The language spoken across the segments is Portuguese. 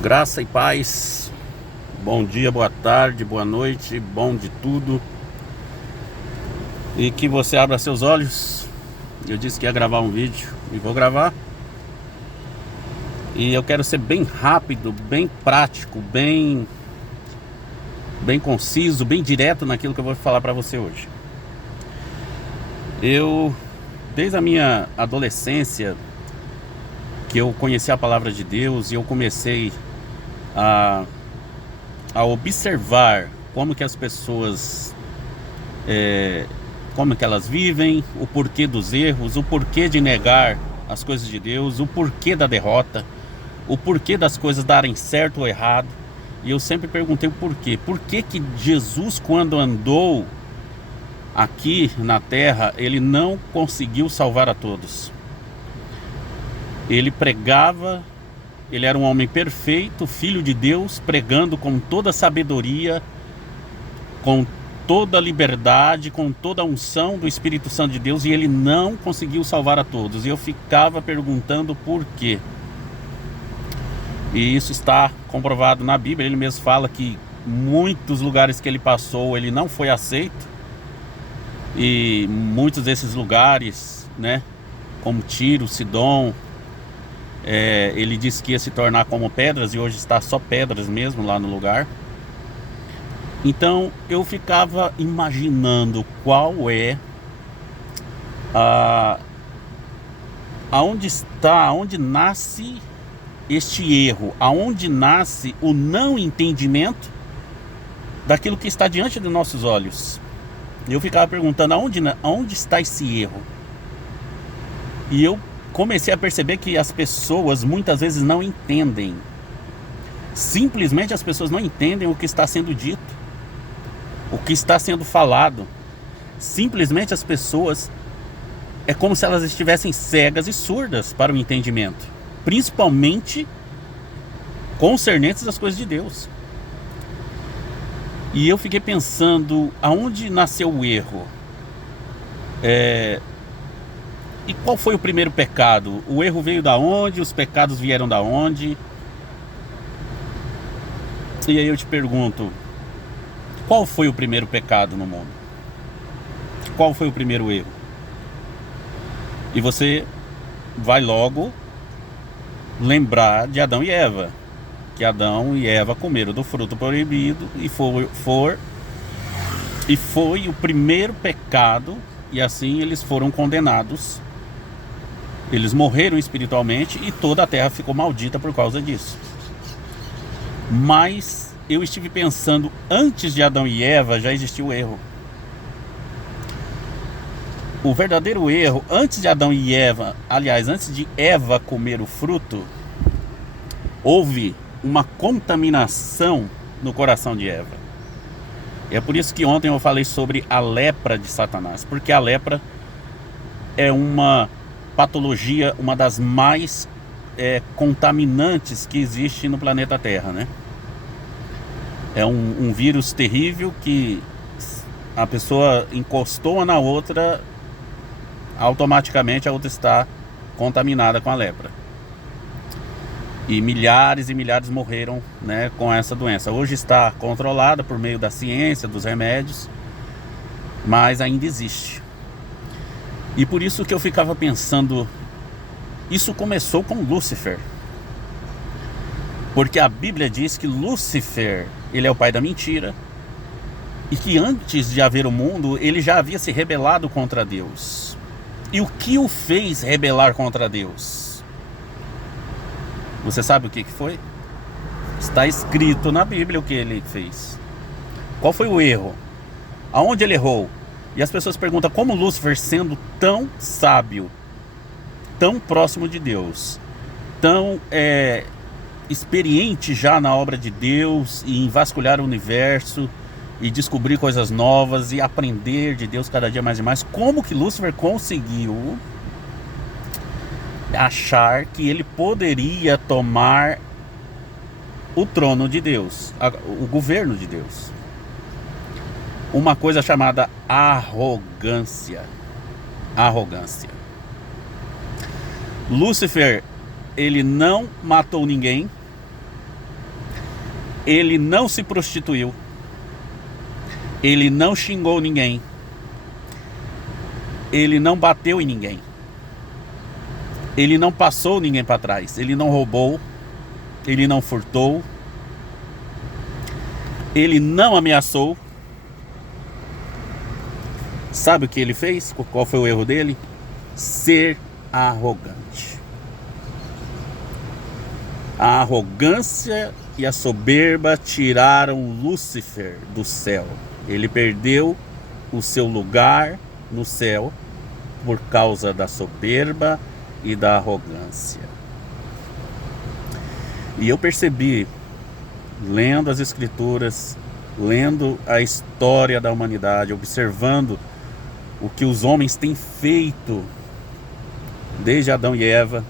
Graça e paz, bom dia, boa tarde, boa noite, bom de tudo. E que você abra seus olhos. Eu disse que ia gravar um vídeo e vou gravar. E eu quero ser bem rápido, bem prático, bem conciso, bem direto naquilo que eu vou falar para você hoje. Desde a minha adolescência, que eu conheci a palavra de Deus e eu comecei a observar como que as pessoas, como que elas vivem, o porquê dos erros, o porquê de negar as coisas de Deus, o porquê da derrota, o porquê das coisas darem certo ou errado. E eu sempre perguntei o porquê. Por que que Jesus, quando andou aqui na terra, ele não conseguiu salvar a todos? Ele pregava, ele era um homem perfeito, filho de Deus, pregando com toda a sabedoria, com toda a liberdade, com toda a unção do Espírito Santo de Deus, e ele não conseguiu salvar a todos. E eu ficava perguntando por quê. E isso está comprovado na Bíblia. Ele mesmo fala que muitos lugares que ele passou, ele não foi aceito. E muitos desses lugares, né, como Tiro, Sidom, ele disse que ia se tornar como pedras, e hoje está só pedras mesmo lá no lugar. Então eu ficava imaginando qual é aonde nasce este erro, aonde nasce o não entendimento daquilo que está diante dos nossos olhos. Eu ficava perguntando aonde está esse erro. E eu comecei a perceber que as pessoas muitas vezes não entendem. Simplesmente as pessoas não entendem o que está sendo dito, o que está sendo falado. Simplesmente as pessoas, é como se elas estivessem cegas e surdas para o entendimento, principalmente concernentes às coisas de Deus. E eu fiquei pensando, aonde nasceu o erro? E qual foi o primeiro pecado? O erro veio da onde? Os pecados vieram da onde? E aí eu te pergunto, qual foi o primeiro pecado no mundo? Qual foi o primeiro erro? E você vai logo lembrar de Adão e Eva, que Adão e Eva comeram do fruto proibido e foi o primeiro pecado, e assim eles foram condenados. Eles morreram espiritualmente e toda a terra ficou maldita por causa disso. Mas eu estive pensando, antes de Adão e Eva já existiu o erro. O verdadeiro erro, antes de Adão e Eva, aliás, antes de Eva comer o fruto, houve uma contaminação no coração de Eva. E é por isso que ontem eu falei sobre a lepra de Satanás, porque a lepra é uma patologia, uma das mais contaminantes que existe no planeta Terra, né? É um vírus terrível que a pessoa encostou uma na outra, automaticamente a outra está contaminada com a lepra. E milhares morreram, né, com essa doença. Hoje está controlada por meio da ciência, dos remédios, mas ainda existe. E por isso que eu ficava pensando, isso começou com Lúcifer. Porque a Bíblia diz que Lúcifer, ele é o pai da mentira, e que antes de haver o mundo, ele já havia se rebelado contra Deus. E o que o fez rebelar contra Deus? Você sabe o que foi? Está escrito na Bíblia o que ele fez. Qual foi o erro? Aonde ele errou? E as pessoas perguntam, como Lúcifer, sendo tão sábio, tão próximo de Deus, tão experiente já na obra de Deus, e em vasculhar o universo, e descobrir coisas novas, e aprender de Deus cada dia mais e mais, como que Lúcifer conseguiu achar que ele poderia tomar o trono de Deus, o governo de Deus? Uma coisa chamada arrogância. Lúcifer, ele não matou ninguém, Ele não se prostituiu. Ele não xingou ninguém. Ele não bateu em ninguém. Ele não passou ninguém para trás. Ele não roubou. Ele não furtou. Ele não ameaçou. Sabe o que ele fez? Qual foi o erro dele? Ser arrogante. A arrogância e a soberba tiraram Lúcifer do céu. Ele perdeu o seu lugar no céu por causa da soberba e da arrogância. E eu percebi, lendo as escrituras, lendo a história da humanidade, observando o que os homens têm feito desde Adão e Eva,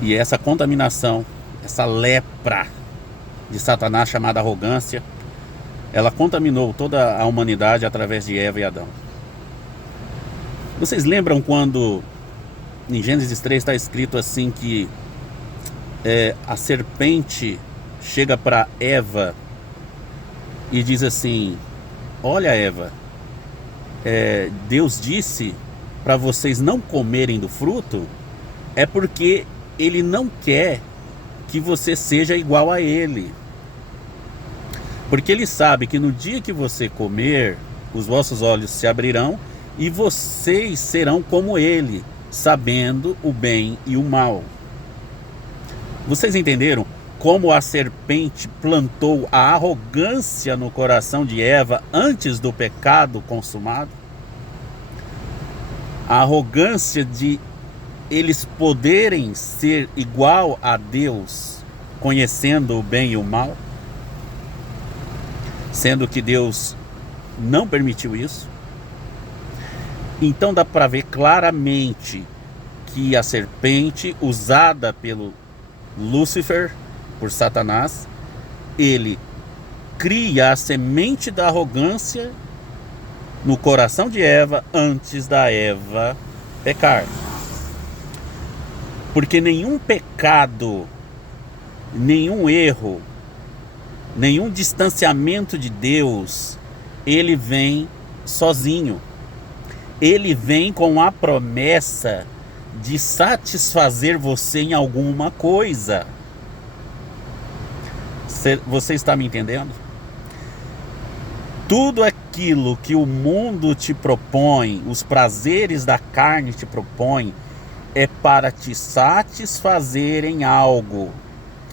e essa contaminação, essa lepra de Satanás chamada arrogância, ela contaminou toda a humanidade através de Eva e Adão. Vocês lembram quando em Gênesis 3 está escrito assim que a serpente chega para Eva e diz assim: olha, Eva, Deus disse para vocês não comerem do fruto, é porque Ele não quer que você seja igual a Ele. Porque Ele sabe que no dia que você comer, os vossos olhos se abrirão e vocês serão como Ele, sabendo o bem e o mal. Vocês entenderam como a serpente plantou a arrogância no coração de Eva antes do pecado consumado? A arrogância de eles poderem ser igual a Deus, conhecendo o bem e o mal, sendo que Deus não permitiu isso. Então dá para ver claramente que a serpente usada pelo Lúcifer, por Satanás, ele cria a semente da arrogância no coração de Eva antes da Eva pecar. Porque nenhum pecado, nenhum erro, nenhum distanciamento de Deus, ele vem sozinho. Ele vem com a promessa de satisfazer você em alguma coisa. Você está me entendendo? Tudo aquilo que o mundo te propõe, os prazeres da carne te propõem, é para te satisfazer em algo.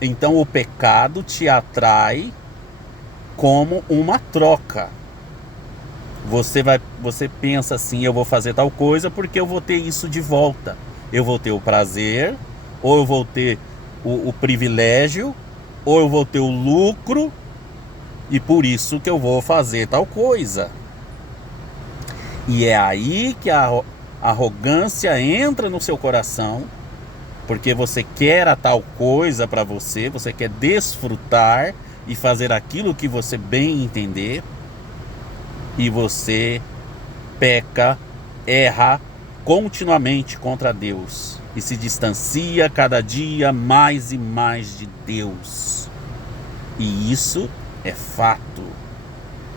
Então o pecado te atrai como uma troca. Você pensa assim: eu vou fazer tal coisa porque eu vou ter isso de volta. Eu vou ter o prazer, ou eu vou ter o privilégio, ou eu vou ter o lucro, e por isso que eu vou fazer tal coisa. E é aí que a arrogância entra no seu coração, porque você quer a tal coisa para você, você quer desfrutar e fazer aquilo que você bem entender, e você peca, erra continuamente contra Deus e se distancia cada dia mais e mais de Deus. E isso é fato.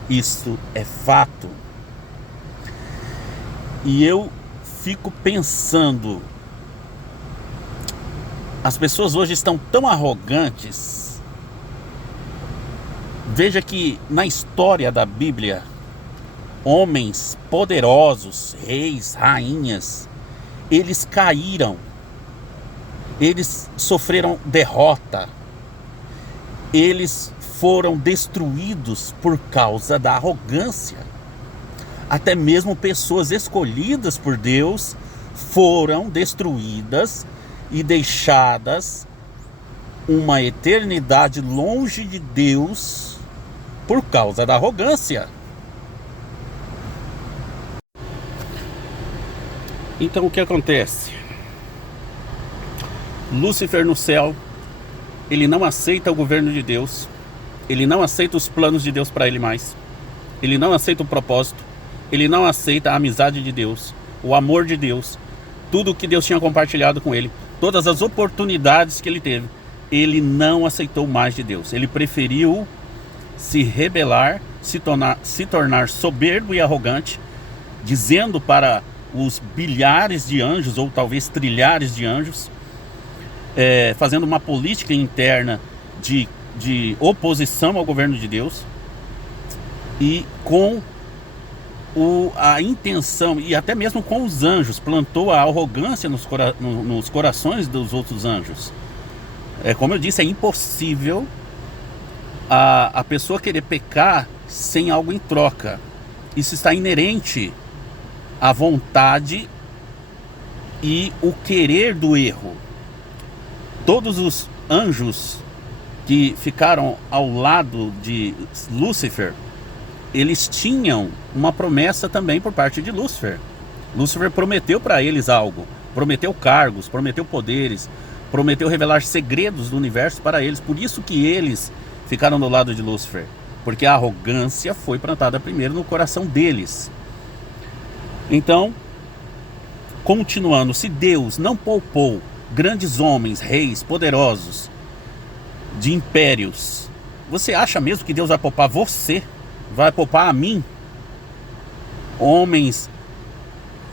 Isso é fato. E eu fico pensando, as pessoas hoje estão tão arrogantes. Veja que na história da Bíblia, homens poderosos, reis, rainhas, eles caíram, eles sofreram derrota, eles foram destruídos por causa da arrogância. Até mesmo pessoas escolhidas por Deus foram destruídas e deixadas uma eternidade longe de Deus por causa da arrogância. Então o que acontece? Lúcifer no céu, ele não aceita o governo de Deus, ele não aceita os planos de Deus para ele mais, ele não aceita o propósito, ele não aceita a amizade de Deus, o amor de Deus, tudo que Deus tinha compartilhado com ele, todas as oportunidades que ele teve. ele não aceitou mais de Deus. Ele preferiu se rebelar, se tornar soberbo e arrogante, dizendo para os bilhares de anjos, ou talvez trilhares de anjos, fazendo uma política interna de oposição ao governo de Deus, e com a intenção, e até mesmo com os anjos, plantou a arrogância nos corações dos outros anjos. Como eu disse, é impossível a pessoa querer pecar sem algo em troca. Isso está inerente à vontade e o querer do erro. Todos os anjos que ficaram ao lado de Lúcifer, eles tinham uma promessa também por parte de Lúcifer. Lúcifer prometeu para eles algo, prometeu cargos, prometeu poderes, prometeu revelar segredos do universo para eles. Por isso que eles ficaram do lado de Lúcifer, porque a arrogância foi plantada primeiro no coração deles. Então, continuando, se Deus não poupou grandes homens, reis, poderosos, de impérios, você acha mesmo que Deus vai poupar você? Vai poupar a mim? Homens,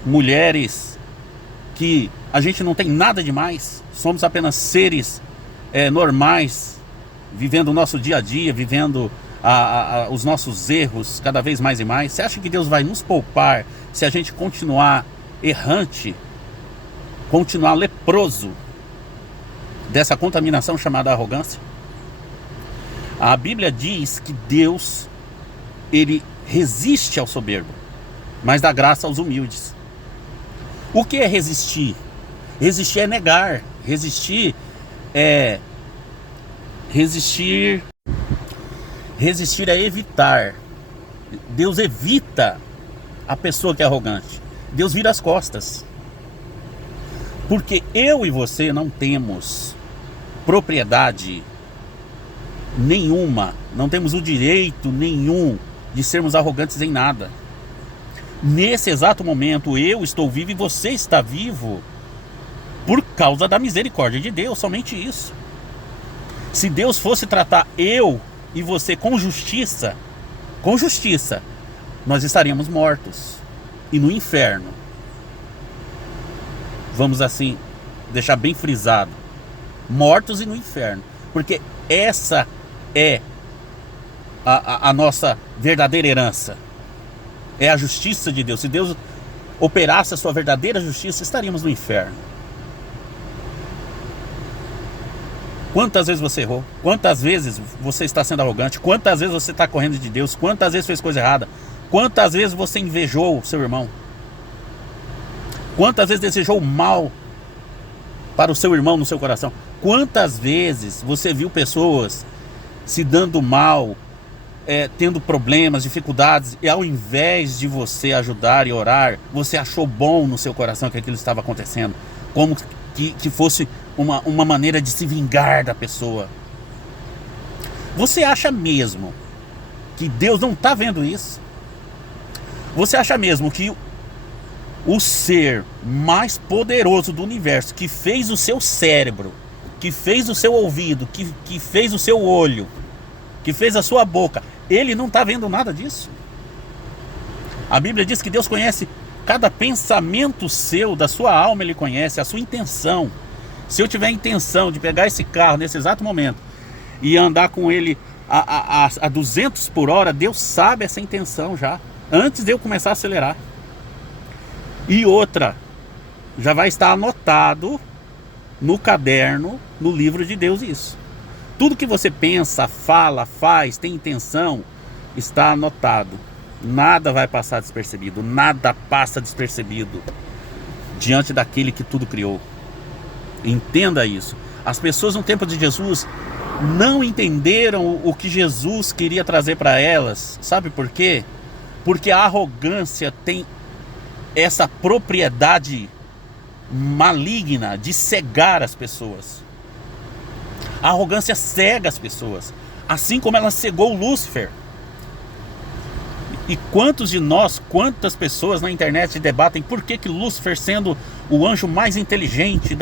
mulheres, que a gente não tem nada demais, somos apenas seres normais, vivendo o nosso dia a dia, vivendo os nossos erros cada vez mais e mais. Você acha que Deus vai nos poupar se a gente continuar errante, continuar leproso dessa contaminação chamada arrogância? A Bíblia diz que Deus, ele resiste ao soberbo, mas dá graça aos humildes. O que é resistir? Resistir é negar. Resistir é evitar. Deus evita a pessoa que é arrogante. Deus vira as costas. Porque eu e você não temos propriedade nenhuma, não temos o direito nenhum de sermos arrogantes em nada. Nesse exato momento eu estou vivo e você está vivo por causa da misericórdia de Deus, somente isso. Se Deus fosse tratar eu e você com justiça, nós estaríamos mortos e no inferno. Vamos assim deixar bem frisado: mortos e no inferno, porque essa é a nossa verdadeira herança, é a justiça de Deus. Se Deus operasse a sua verdadeira justiça, estaríamos no inferno. Quantas vezes você errou? Quantas vezes você está sendo arrogante? Quantas vezes você está correndo de Deus? Quantas vezes fez coisa errada? Quantas vezes você invejou o seu irmão? Quantas vezes desejou mal para o seu irmão no seu coração? Quantas vezes você viu pessoas se dando mal, tendo problemas, dificuldades, e ao invés de você ajudar e orar, você achou bom no seu coração que aquilo estava acontecendo, como que fosse uma maneira de se vingar da pessoa? Você acha mesmo que Deus não está vendo isso? Você acha mesmo que o ser mais poderoso do universo, que fez o seu cérebro, que fez o seu ouvido, que fez o seu olho, que fez a sua boca, ele não está vendo nada disso? A Bíblia diz que Deus conhece cada pensamento seu, da sua alma ele conhece, a sua intenção. Se eu tiver a intenção de pegar esse carro nesse exato momento e andar com ele a 200 por hora, Deus sabe essa intenção já, antes de eu começar a acelerar. E outra, já vai estar anotado no caderno, no livro de Deus isso. Tudo que você pensa, fala, faz, tem intenção, está anotado. Nada vai passar despercebido, nada passa despercebido diante daquele que tudo criou. Entenda isso. As pessoas no tempo de Jesus não entenderam o que Jesus queria trazer para elas. Sabe por quê? Porque a arrogância tem essa propriedade maligna de cegar as pessoas. A arrogância cega as pessoas, assim como ela cegou Lúcifer. E quantos de nós, quantas pessoas na internet debatem por que Lúcifer, sendo o anjo mais inteligente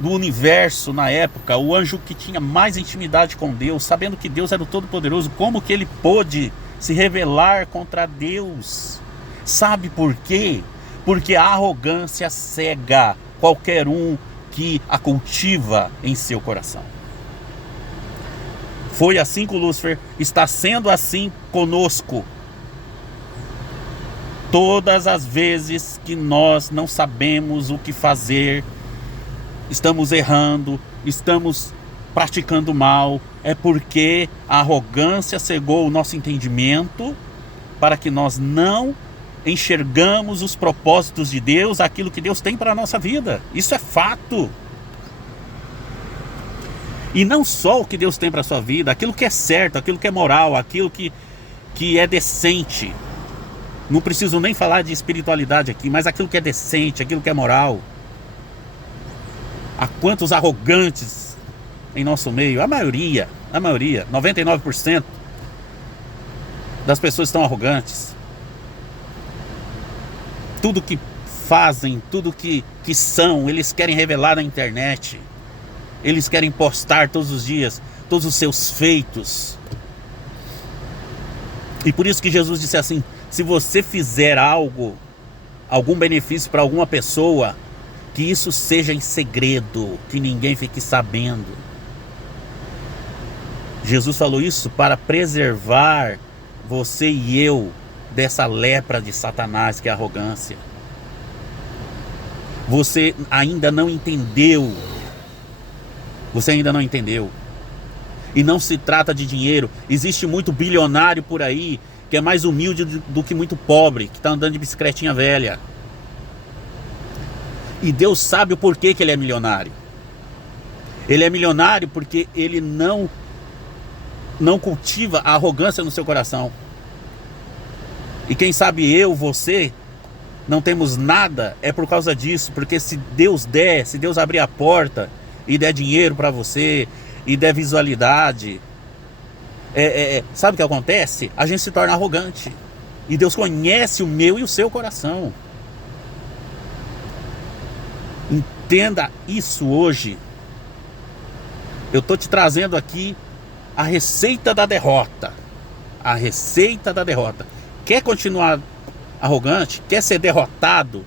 do universo na época, o anjo que tinha mais intimidade com Deus, sabendo que Deus era o Todo-Poderoso, como que ele pôde se rebelar contra Deus? Sabe por quê? Porque a arrogância cega qualquer um que a cultiva em seu coração. Foi assim com Lúcifer, está sendo assim conosco. Todas as vezes que nós não sabemos o que fazer, estamos errando, estamos praticando mal, é porque a arrogância cegou o nosso entendimento para que nós não enxergamos os propósitos de Deus, aquilo que Deus tem para a nossa vida. Isso é fato. E não só o que Deus tem para a sua vida, aquilo que é certo, aquilo que é moral, aquilo que é decente. Não preciso nem falar de espiritualidade aqui, mas aquilo que é decente, aquilo que é moral. Há quantos arrogantes em nosso meio? A maioria, 99% das pessoas estão arrogantes. Tudo que fazem, tudo que são, eles querem revelar na internet. Eles querem postar todos os dias, todos os seus feitos. E por isso que Jesus disse assim: se você fizer algo, algum benefício para alguma pessoa, que isso seja em segredo, que ninguém fique sabendo. Jesus falou isso para preservar você e eu dessa lepra de Satanás, que é a arrogância. Você ainda não entendeu. Você ainda não entendeu. E não se trata de dinheiro. Existe muito bilionário por aí que é mais humilde do que muito pobre, que está andando de bicicletinha velha. E Deus sabe o porquê que ele é milionário. Ele é milionário porque ele não cultiva a arrogância no seu coração. E quem sabe eu, você, não temos nada, é por causa disso. Porque se Deus der, se Deus abrir a porta e der dinheiro para você, e der visualidade, sabe o que acontece? A gente se torna arrogante. E Deus conhece o meu e o seu coração. Entenda isso hoje. Eu estou te trazendo aqui a receita da derrota. A receita da derrota. Quer continuar arrogante? Quer ser derrotado?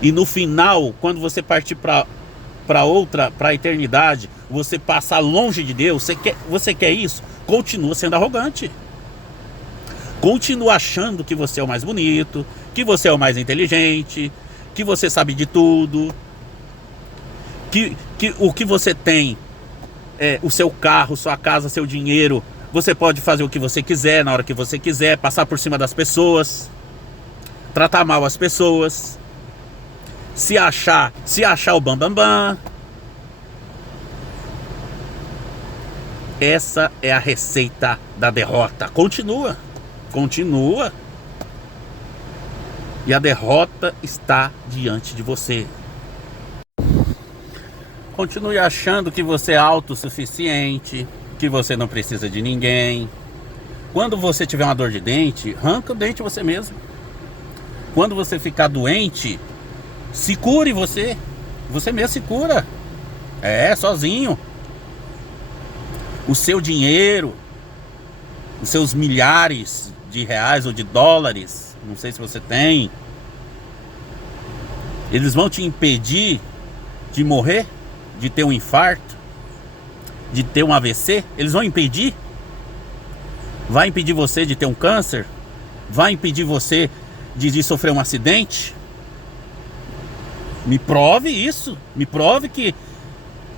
E no final, quando você partir para a eternidade, você passar longe de Deus, você quer isso? Continua sendo arrogante. Continua achando que você é o mais bonito, que você é o mais inteligente, que você sabe de tudo, que o que você tem, o seu carro, sua casa, seu dinheiro, você pode fazer o que você quiser, na hora que você quiser, passar por cima das pessoas, tratar mal as pessoas, se achar o bambambam. Essa é a receita da derrota. Continua. E a derrota está diante de você. Continue achando que você é autossuficiente, que você não precisa de ninguém. Quando você tiver uma dor de dente, arranca o dente você mesmo. Quando você ficar doente, se cure você. Você mesmo se cura. Sozinho. O seu dinheiro, os seus milhares de reais ou de dólares, não sei se você tem, eles vão te impedir de morrer, de ter um infarto, de ter um AVC? Eles vão impedir? Vai impedir você de ter um câncer? Vai impedir você de sofrer um acidente? Me prove isso. Me prove que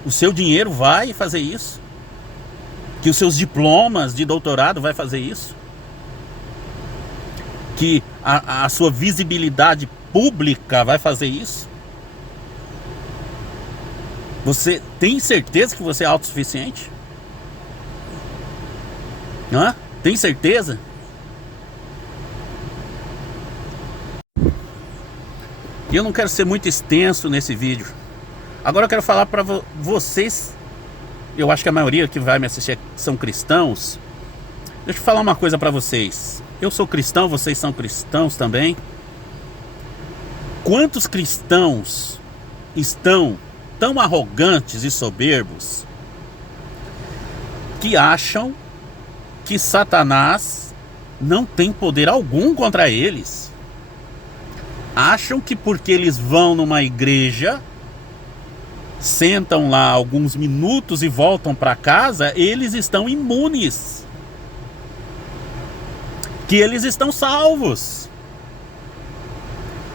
o seu dinheiro vai fazer isso. Que os seus diplomas de doutorado vai fazer isso. Que a sua visibilidade pública vai fazer isso. Você tem certeza que você é autossuficiente? Hã? Tem certeza? E eu não quero ser muito extenso nesse vídeo. Agora eu quero falar para vocês. Eu acho que a maioria que vai me assistir são cristãos. Deixa eu falar uma coisa para vocês. Eu sou cristão, vocês são cristãos também. Quantos cristãos estão tão arrogantes e soberbos que acham que Satanás não tem poder algum contra eles. Acham que porque eles vão numa igreja, sentam lá alguns minutos e voltam para casa, eles estão imunes, que eles estão salvos.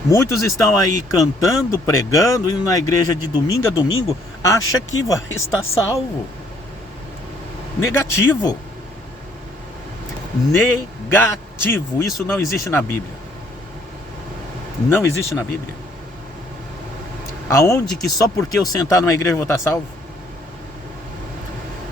Muitos estão aí cantando, pregando, indo na igreja de domingo a domingo, acha que vai estar salvo. Negativo. Negativo. Isso não existe na Bíblia. Não existe na Bíblia. Aonde que só porque eu sentar numa igreja vou estar salvo?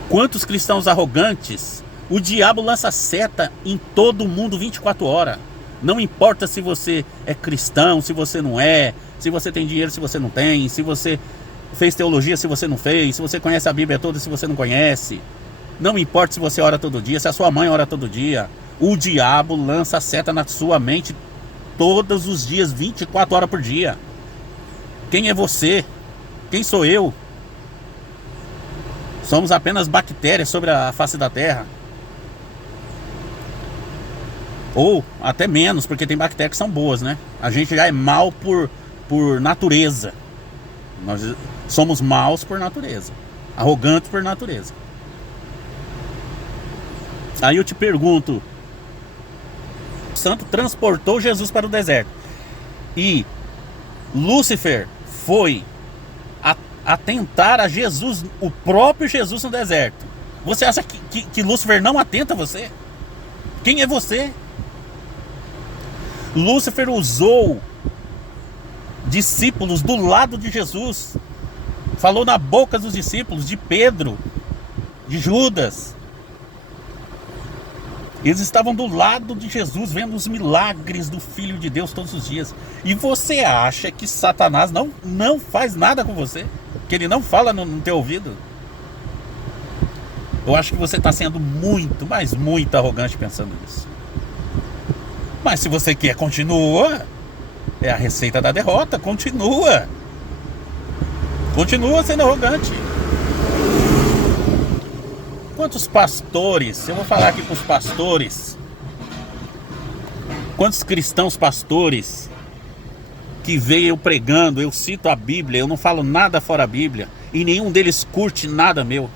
Quantos cristãos arrogantes? O diabo lança seta em todo mundo 24 horas. Não importa se você é cristão, se você não é, se você tem dinheiro, se você não tem, se você fez teologia, se você não fez, se você conhece a Bíblia toda, se você não conhece. Não importa se você ora todo dia, se a sua mãe ora todo dia. O diabo lança seta na sua mente todos os dias, 24 horas por dia. Quem é você? Quem sou eu? Somos apenas bactérias sobre a face da terra. Ou até menos, porque tem bactérias que são boas, né? A gente já é mal por natureza. Nós somos maus por natureza. Arrogantes por natureza. Aí eu te pergunto, o santo transportou Jesus para o deserto e Lúcifer foi atentar a Jesus, o próprio Jesus no deserto. Você acha que Lúcifer não atenta a você? Quem é você? Lúcifer usou discípulos do lado de Jesus, falou na boca dos discípulos, de Pedro, de Judas. Eles estavam do lado de Jesus, vendo os milagres do Filho de Deus todos os dias. E você acha que Satanás não faz nada com você? Que ele não fala no teu ouvido? Eu acho que você está sendo muito, mas muito arrogante pensando nisso. Mas se você quer, continua. É a receita da derrota, continua. Continua sendo arrogante. Quantos pastores, eu vou falar aqui com os pastores, quantos cristãos pastores que veio eu pregando, eu cito a Bíblia, eu não falo nada fora a Bíblia, e nenhum deles curte nada meu,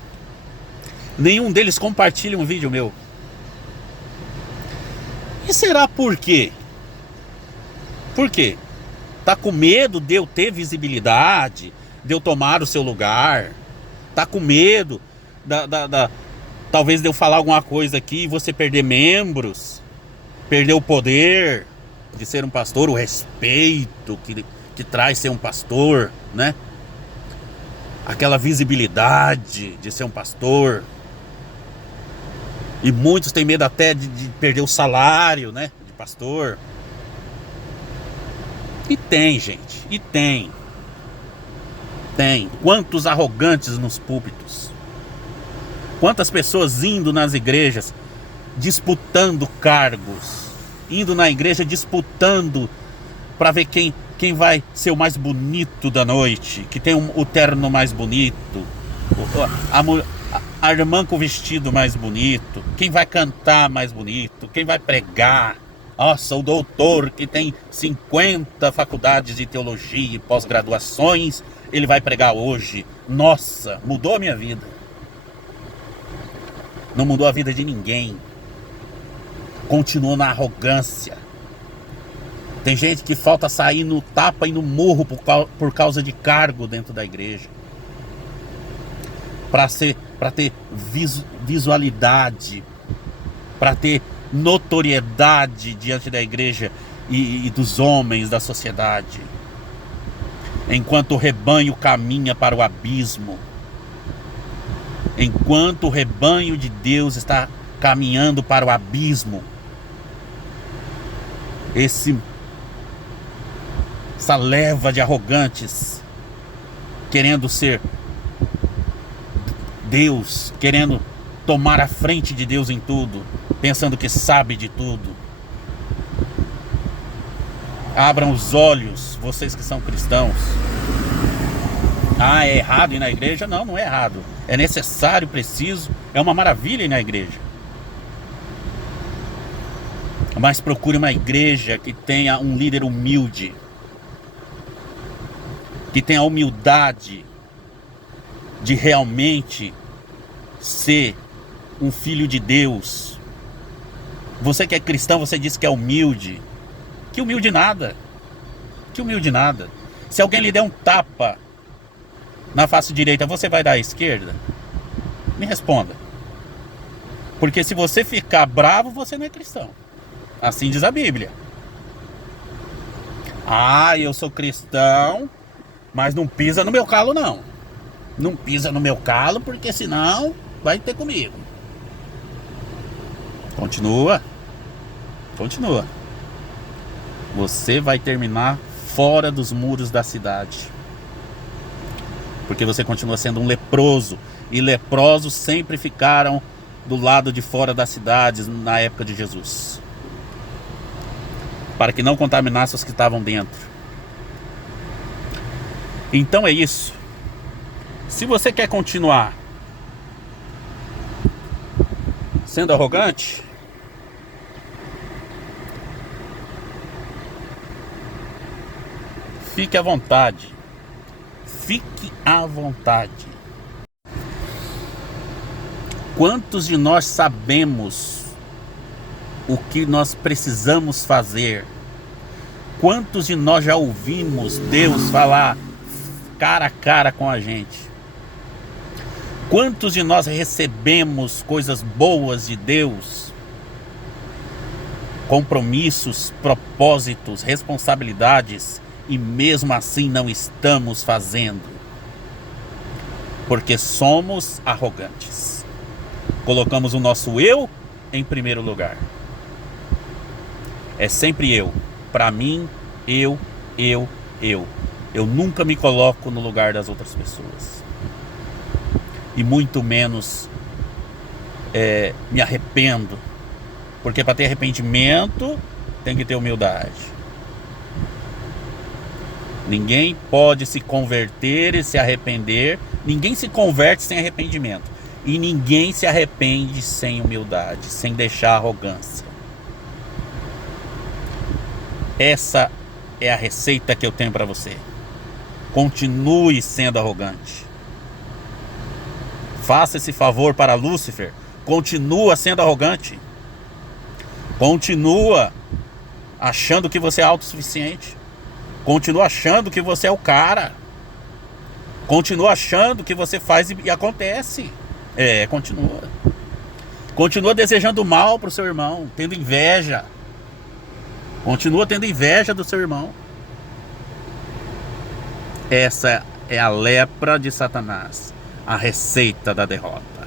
nenhum deles compartilha um vídeo meu. E será por quê? Por quê? Tá com medo de eu ter visibilidade, de eu tomar o seu lugar? Tá com medo talvez de eu falar alguma coisa aqui e você perder membros, perder o poder de ser um pastor, o respeito que traz ser um pastor, né? Aquela visibilidade de ser um pastor. E muitos têm medo até de perder o salário, né? De pastor. E tem, gente, e tem. Tem. Quantos arrogantes nos púlpitos. Quantas pessoas indo nas igrejas, disputando cargos, indo na igreja disputando para ver quem vai ser o mais bonito da noite, que tem o terno mais bonito, a irmã com o vestido mais bonito, quem vai cantar mais bonito, quem vai pregar. Nossa, o doutor que tem 50 faculdades de teologia e pós-graduações, ele vai pregar hoje. Nossa, mudou a minha vida. Não mudou a vida de ninguém. Continuou na arrogância. Tem gente que falta sair no tapa e no murro por causa de cargo dentro da igreja. Para ter visualidade, para ter notoriedade diante da igreja e dos homens da sociedade. Enquanto o rebanho caminha para o abismo, enquanto o rebanho de Deus está caminhando para o abismo, essa leva de arrogantes querendo ser Deus, querendo tomar a frente de Deus em tudo, pensando que sabe de tudo. Abram os olhos, vocês que são cristãos. Ah, é errado ir na igreja? Não, não é errado. É necessário, preciso, é uma maravilha ir na igreja. Mas procure uma igreja que tenha um líder humilde, que tenha a humildade de realmente ser um filho de Deus. Você que é cristão, você diz que é humilde. Que humilde nada. Que humilde nada. Se alguém lhe der um tapa na face direita, você vai dar à esquerda? Me responda. Porque se você ficar bravo, você não é cristão. Assim diz a Bíblia. Ah, eu sou cristão, mas não pisa no meu calo, não. Não pisa no meu calo, porque senão vai ter comigo. Continua. Continua. Você vai terminar fora dos muros da cidade. Porque você continua sendo um leproso. E leprosos sempre ficaram do lado de fora das cidades na época de Jesus, para que não contaminasse os que estavam dentro. Então é isso. Se você quer continuar sendo arrogante, fique à vontade. Fique à vontade. Quantos de nós sabemos o que nós precisamos fazer? Quantos de nós já ouvimos Deus falar cara a cara com a gente? Quantos de nós recebemos coisas boas de Deus? Compromissos, propósitos, responsabilidades, e mesmo assim não estamos fazendo? Porque somos arrogantes. Colocamos o nosso eu em primeiro lugar. É sempre eu. Para mim, eu. Eu nunca me coloco no lugar das outras pessoas. E muito menos me arrependo. Porque para ter arrependimento tem que ter humildade. Ninguém pode se converter e se arrepender. Ninguém se converte sem arrependimento. E ninguém se arrepende sem humildade, sem deixar arrogância. Essa é a receita que eu tenho para você. Continue sendo arrogante. Faça esse favor para Lúcifer. Continua sendo arrogante. Continua achando que você é autossuficiente. Continua achando que você é o cara. Continua achando que você faz e acontece. Continua. Continua desejando mal pro seu irmão, tendo inveja. Continua tendo inveja do seu irmão. Essa é a lepra de Satanás, a receita da derrota.